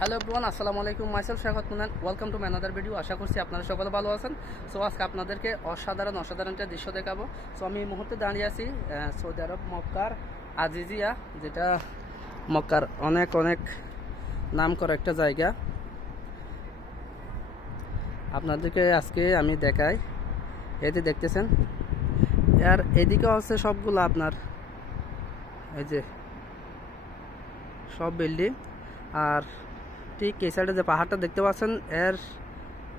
Hello everyone, আসসালামু আলাইকুম। Myself শেখত মুনান ওয়েলকাম টু ম্যানাদার ভিডিও আশা করছি আপনারা সকলে ভালো আছেন। সো আজকে আপনাদেরকে অসাধারণ অসাধারণ একটা দৃশ্য দেখাবো। সো আমি এই মুহূর্তে দাঁড়িয়ে আছি সৌদি আরব মক্কার আজিজিয়া, যেটা মক্কার অনেক অনেক নাম করা একটা জায়গা। আপনাদেরকে আজকে আমি দেখাই। এতে দেখতেছেন, আর এদিকে হচ্ছে সবগুলো আপনার, এই যে সব বিল্ডিং। আর ঠিক এই সাইডে যে পাহাড়টা দেখতে পাচ্ছেন, এর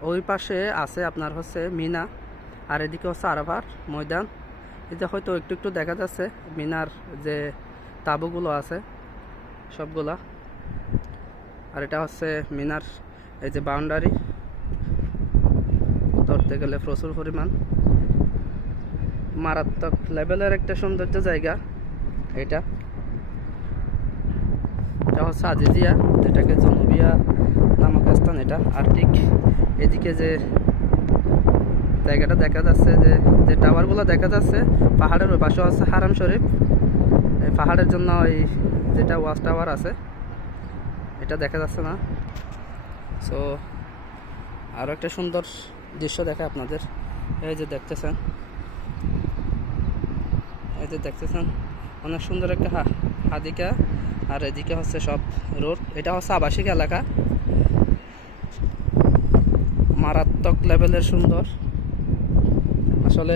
ওই পাশে আছে আপনার হচ্ছে মিনা, আর এদিকে হচ্ছে আরাফার ময়দান। এতে হয়তো একটু একটু দেখা যাচ্ছে মিনার যে তাঁবুগুলো আছে সবগুলা। আর এটা হচ্ছে মিনার এই যে বাউন্ডারি। ধরতে গেলে প্রচুর পরিমাণ। মারাত্মক লেভেলের একটা সৌন্দর্য জায়গা এটা। এটা হচ্ছে আজিজিয়া যেটাকে জনুবিয়া নামক স্থান এটা। আর ঠিক এদিকে যে জায়গাটা দেখা যাচ্ছে যে যে টাওয়ারগুলো দেখা যাচ্ছে, পাহাড়ের ওই পাশে হচ্ছে হারাম শরীফ। পাহাড়ের জন্য ওই যেটা ওয়াচ টাওয়ার আছে, এটা দেখা যাচ্ছে না। সো আরও একটা সুন্দর দৃশ্য দেখে আপনাদের। এই যে দেখতেছেন, এই যে দেখতেছেন, অনেক সুন্দর একটা হাদিকা। আর এদিকে হচ্ছে সব রোড। এটা হচ্ছে আবাসিক এলাকা। মারাত্মক লেভেলের সুন্দর। আসলে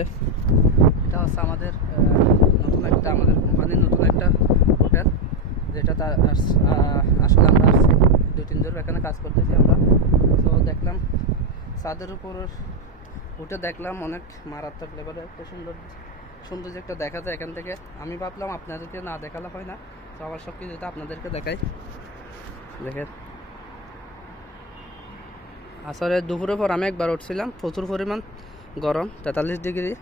এটা হচ্ছে আমাদের নতুন একটা আমাদের কোম্পানির নতুন একটা হোটেল, যেটা তার আসলে আমরা আসছি দুই, তিন দিন এখানে কাজ করতেছি আমরা। তো দেখলাম ছাদের উপর উঠে দেখলাম অনেক মারাত্মক লেভেলের একটা সুন্দর সৌন্দর্য একটা দেখা যায় এখান থেকে। আমি ভাবলাম আপনাদেরকে না দেখালে হয় না। তো আবার সব কিছু আপনাদেরকে দেখাই। দেখেন। আসলে দুপুরের পর আমি একবার উঠছিলাম, প্রচুর পরিমাণ গরম, তেতাল্লিশ ডিগ্রি।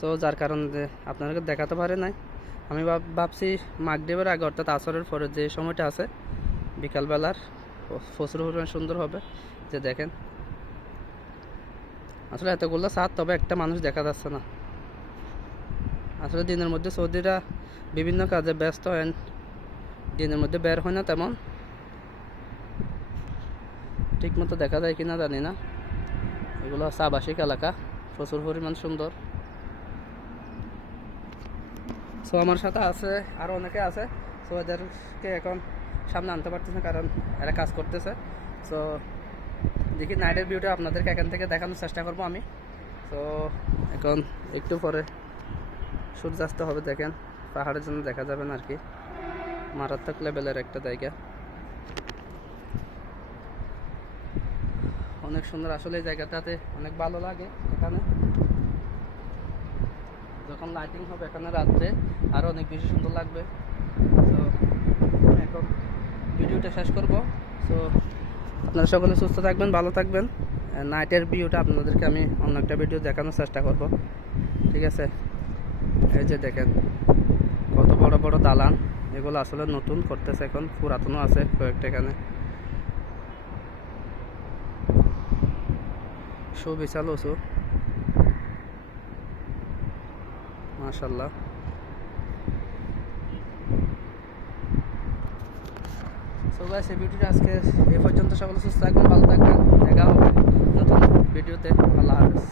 সো যার কারণে আপনাদেরকে দেখাতে পারে নাই। আমি ভাব- ভাবছি মাগরীবের আগে, অর্থাৎ আসরের পরে যে সময়টা আছে, বিকালবেলার প্রচুর পরিমাণ সুন্দর হবে। যে দেখেন। আসলে এতগুলো সাত, তবে একটা মানুষ দেখা যাচ্ছে না। আসলে দিনের মধ্যে সৌদিরা বিভিন্ন কাজে ব্যস্ত হয় দিনের মধ্যে বের হয় না তেমন। ঠিক মতো দেখা যায় কিনা জানি না। এগুলো হচ্ছে আবাসিক এলাকা, প্রচুর পরিমাণ সুন্দর। সো আমার সাথে আছে আরও অনেকে আছে। সো এদেরকে এখন সামনে আনতে পারতেছে না, কারণ এরা কাজ করতেছে। সো দেখি নাইটের ভিউটা আপনাদেরকে এখান থেকে দেখানোর চেষ্টা করব আমি। তো এখন একটু পরে সূর্যাস্ত হবে দেখেন। পাহাড়ের জন্য দেখা যাবে না আর কি মারাত্মক লেভেলের একটা জায়গা। অনেক সুন্দর আসলে এই জায়গাটাতে অনেক ভালো লাগে এখানে। যখন লাইটিং হবে এখানে রাত্রে আরও অনেক বেশি সুন্দর লাগবে। তো, এখন ভিডিওটা শেষ করব। সো আপনারা সকলে সুস্থ থাকবেন, ভালো থাকবেন। নাইটের ভিউটা আপনাদেরকে আমি অন্য একটা ভিডিও দেখানোর চেষ্টা করব। ঠিক আছে? এই যে দেখেন, কত বড় বড় দালান। এগুলো আসলে নতুন করতেছে এখন, পুরাতনও আছে কয়েকটা এখানে। সুবিশাল উঁচু মাশাল্লাহ সো গাইস এই ভিডিওটা আজকে এই পর্যন্ত। সকলে সুস্থ থাকবেন, ভালো থাকবেন। দেখা হবে নতুন ভিডিওতে। আল্লাহ হাফেজ।